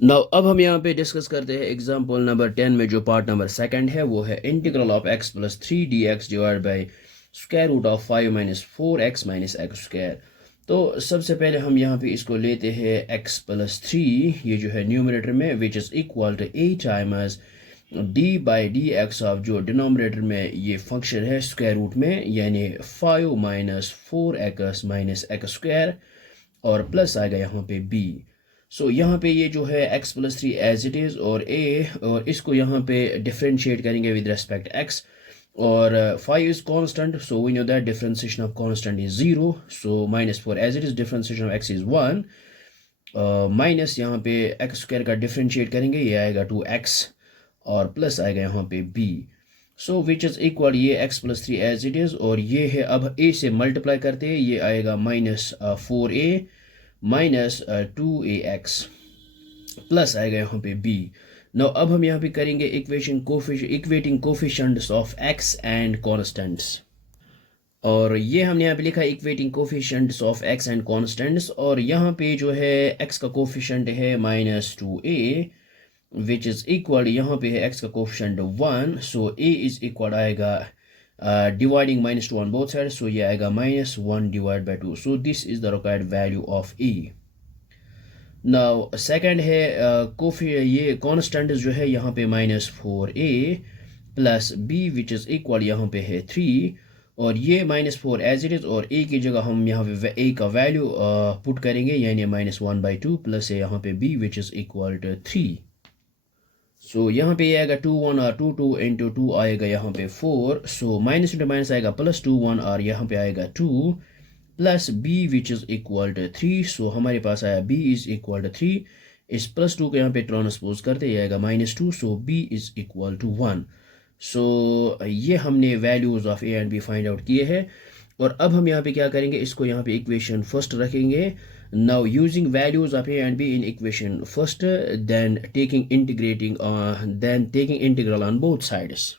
Now अब हम यहाँ पे डिस्कस करते हैं एग्जाम्पल नंबर 10 में जो पार्ट नंबर सेकंड है वो है integral of x plus three D X divide by square root of 5 minus four x minus x square. तो सबसे पहले हम यहाँ पे इसको लेते हैं x प्लस थ्री, ये जो है न्यूमरेटर में, which is equal to A times D by D X of जो डिनोमिनेटर में ये फंक्शन है स्क्वायर रूट में, यानी 5 minus four x minus x square, और प्लस आ गया यहाँ पे b। सो यहाँ पे ये जो है x plus three as it is और a, और इसको यहाँ पे डिफ्रेंशिएट करेंगे विद रेस्पेक्ट x, और 5 is constant, so we know that differentiation of constant is 0, so minus four as it is differentiation of x is 1, minus यहाँ पे x square का डिफ्रेंशिएट करेंगे, ये आएगा 2x, और प्लस आएगा यहाँ पे b। So which is equal, ये x plus three as it is, और ये है अब a से मल्टीप्लाई करते हैं, ये आएगा माइनस फोर ए माइनस टू ए एक्स, प्लस आएगा यहाँ पे b। नाउ अब हम यहाँ पे करेंगे equating coefficients of x and constants, और ये हमने यहाँ पे लिखा equating coefficients of x and constants, और यहाँ पे जो है x का कोफिशिएंट है minus two a, which is equal, यहाँ पे है x का coefficient 1, so a is equal आएगा dividing minus two on both side, so ये आएगा minus one divide by two, so this is the required value of e। Now second है ये constant जो है यहाँ पे minus four A plus B, which is equal यहाँ पे है थ्री, और ये minus four as it is, और ए की जगह हम यहाँ पे ए का वैल्यू पुट करेंगे, यानी minus one by two, plus है यहाँ पे b which is equal to three. So यहाँ पे ये आएगा टू वन, और टू टू इंटू टू आएगा यहाँ पे four, so minus into minus आएगा प्लस टू वन, और यहाँ पे आएगा two plus B which is equal to three, so हमारे पास आया b is equal to three. इस प्लस टू को यहाँ पे ट्रांसपोज करते ये आएगा minus two, so b is equal to one. सो ये हमने values of a and b find out किए हैं, और अब हम यहाँ पे क्या करेंगे, इसको यहाँ पे इक्वेशन फर्स्ट रखेंगे। Now using values of a and b in equation first, then taking integral on both sides.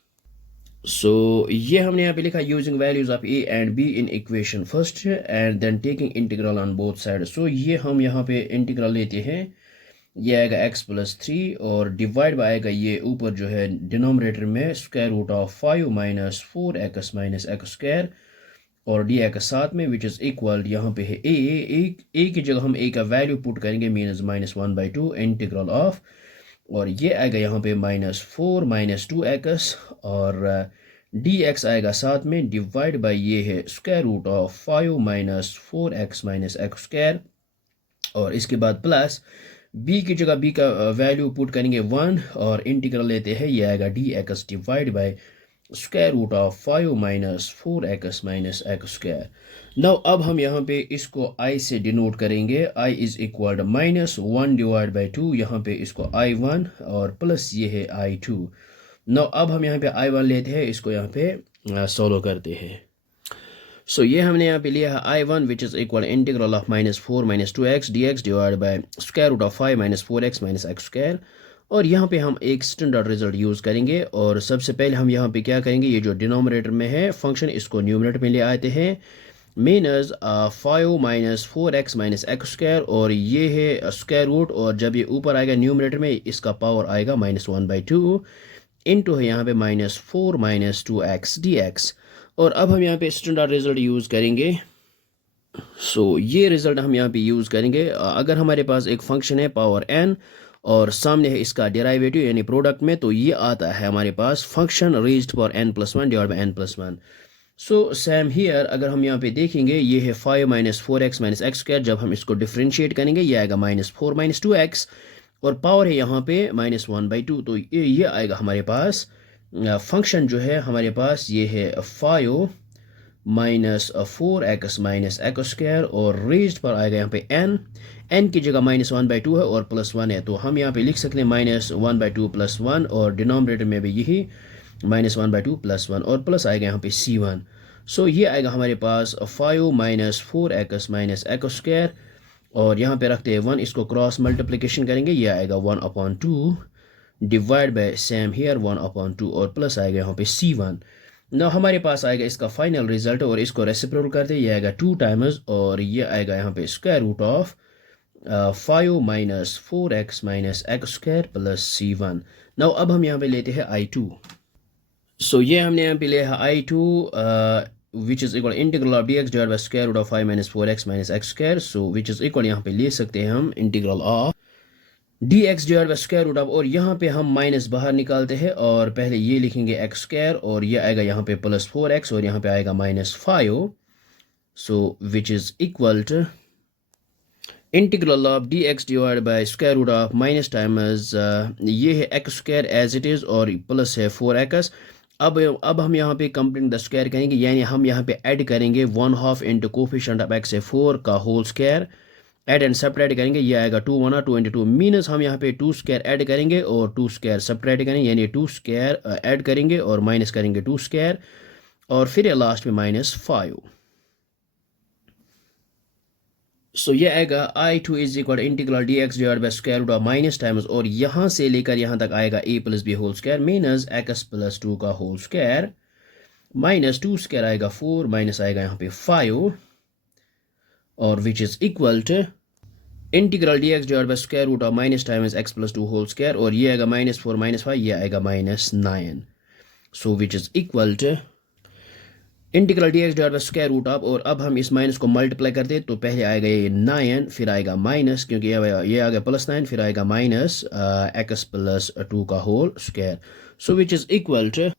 So ये हमने यहाँ पे लिखा using values of a and b in equation first and then taking integral on both side. So ये हम यहाँ पे integral लेते हैं, ये आएगा x प्लस थ्री, और डिवाइड आएगा ये ऊपर जो है डिनोमिनेटर में square root of 5 minus four x minus x square, और डी एक्स साथ में, विच इज़ इक्वल यहाँ पे है ए की जगह हम ए का वैल्यू पुट करेंगे, means minus one by two integral of, और ये आएगा यहाँ पे minus four minus two x, और डी एक्स आएगा साथ में, डिवाइड बाई ये है square root of 5 minus four x minus x square, और इसके बाद प्लस b की जगह b का वैल्यू पुट करेंगे 1, और इंटीग्रल लेते हैं, ये आएगा D X divide by square root of 5 minus four x minus x square. Now अब हम यहाँ पे इसको i से डिनोट करेंगे, i is equal minus one divide by to, यहाँ पे इसको i1, और प्लस ये है i2। नाउ अब हम यहाँ पे i1 लेते हैं, इसको यहाँ पे सॉल्व करते हैं। सो ये हमने यहाँ पे लिया है i1 which is equal integral of minus four minus two X D X divide by square root of 5 minus four x minus x square, और यहाँ पे हम एक स्टैंडर्ड रिजल्ट यूज़ करेंगे, और सबसे पहले हम यहाँ पे क्या करेंगे, ये जो डिनोमिनेटर में है फंक्शन, इसको न्यूमरेटर में ले आते हैं, मीनस 5 minus four x minus x square, और ये है स्क्वायर रूट, और जब ये ऊपर आएगा न्यूमरेटर में, इसका पावर आएगा minus one by to, into है यहाँ पे minus four minus two X D x, और अब हम यहाँ पे स्टैंडर्ड रिजल्ट यूज़ करेंगे। सो ये रिजल्ट हम यहाँ पे यूज़ करेंगे, अगर हमारे पास एक फंक्शन है पावर n, और सामने है इसका डेरिवेटिव यानी प्रोडक्ट में, तो ये आता है हमारे पास function raised power n plus one divide by n plus one. So same here अगर हम यहाँ पे देखेंगे, ये है 5 minus four x minus x square, जब हम इसको डिफ्रेंशिएट करेंगे ये आएगा minus four minus two x, और पावर है यहाँ पे माइनस वन बाई टू, तो ये आएगा हमारे पास फंक्शन जो है हमारे पास, ये है 5 minus four x minus x square, और रेज्ड पर आएगा यहाँ पे n की जगह माइनस वन बाई टू है और प्लस वन है, तो हम यहाँ पे लिख सकते हैं minus one by two plus one, और डिनोमिनेटर में भी यही minus one by two plus one, और प्लस आएगा यहाँ पे c1। सो ये आएगा हमारे पास 5 minus four x minus x square, और यहाँ पे रखते हैं वन, इसको क्रॉस मल्टीप्लिकेशन करेंगे, ये आएगा one upon two divide by same here one upon two, और प्लस आएगा यहाँ पे c1। ना हमारे पास आएगा इसका फाइनल रिजल्ट, और इसको रेसिप्रोकल करते ये आएगा टू टाइम्स, और ये आएगा यहाँ पे square root of 5 minus 4x minus x square plus c1। Now अब हम यहाँ पे लेते हैं I2। सो ये हमने यहाँ पे लिया है I2 which is equal integral of dx divide by square root of 5 minus 4x minus x square. So which is equal यहाँ पे ले सकते हैं हम integral of dx divide by square root of, और यहाँ पे हम माइनस बाहर निकालते हैं और पहले ये लिखेंगे एक्स स्क्वायर और ये आएगा यहाँ पे प्लस 4x और यहाँ पे आएगा minus 5। So which is equal to integral of dx divide by square root of minus times ये है X square as it is और प्लस है 4x। अब हम यहाँ पे कंप्लीट द स्क्वायर करेंगे, यानी हम यहाँ पे ऐड करेंगे 1/2 इंटू कोफिशिएंट ऑफ x है 4 का whole square, add and subtract करेंगे, ये आएगा 2 1 2 इंटू 2 मीनस हम यहाँ पे 2 स्क्वायर ऐड करेंगे और 2 स्क्वायर सब्ट्रैक्ट करेंगे, यानी 2 स्क्वायर ऐड करेंगे और माइनस करेंगे 2 स्क्वायर और फिर लास्ट में माइनस 5। सो ये आएगा I2 is equal integral dx divide by square root of minus times और यहाँ से लेकर यहाँ तक आएगा a plus B whole square minus x plus 2 का होल स्क्वायर माइनस 2 स्क्वायर आएगा 4 माइनस आएगा यहाँ पे 5 और which is equal to integral dx divide by square root of minus times x plus 2 whole square और ये आएगा माइनस 4 माइनस 5, ये आएगा minus 9। So which is equal to integral dx divide by square root of, और अब हम इस minus को मल्टीप्लाई करते हैं तो पहले आएगा ये 9 फिर आएगा माइनस, क्योंकि ये आ गया प्लस 9 फिर आएगा माइनस x प्लस 2 का whole square. So which is equal to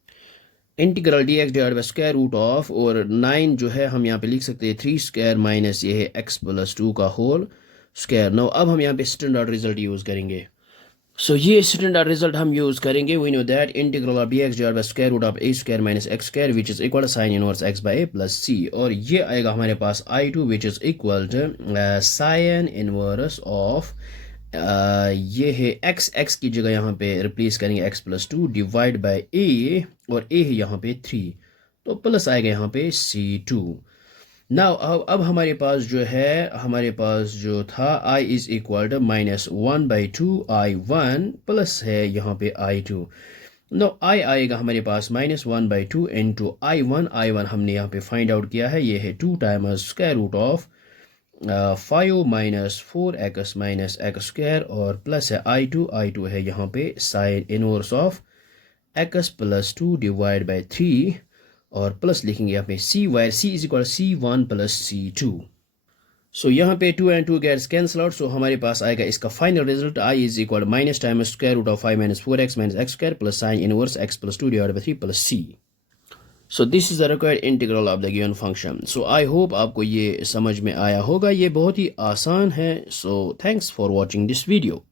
integral dx divide by square root of, और 9 जो है हम यहाँ पे लिख सकते हैं 3 स्क्वायर माइनस ये है x प्लस 2 का होल स्क्वायर। नो अब हम यहाँ पे स्टैंडर्ड रिजल्ट यूज़ करेंगे। सो ये स्टैंडर्ड रिजल्ट हम यूज करेंगे। We know that integral of dx divide by square root of a square minus x square which is equal sine inverse x by a plus c, और ये आएगा हमारे पास I2 which is equal to sine inverse of ये है x की जगह यहाँ पे रिप्लेस करेंगे x plus 2 divide by a और a है यहाँ पे 3 तो प्लस आएगा यहाँ पे c2। नाउ अब हमारे पास जो है हमारे पास जो था I is equal to minus 1/2 I1 plus है यहाँ पे I2। नो I आएगा हमारे पास माइनस 1/2 इंटू I1 हमने यहाँ पे फाइंड आउट किया है, ये है 2 times square root of 5 minus 4x minus x square और प्लस है I2 है यहाँ पे sine inverse of x plus 2 divide by 3 और प्लस लिखेंगे यहाँ पे c where c is equal c1 plus c2। So यहाँ पे 2 and 2 gets cancel out, so हमारे पास आएगा इसका final result I is equal minus times square root of 5 minus 4x minus x square plus sign inverse x plus 2 divide by 3 plus c। So this is the required integral of the given function. So I hope आपको ये समझ में आया होगा, ये बहुत ही आसान है। So thanks for watching this video.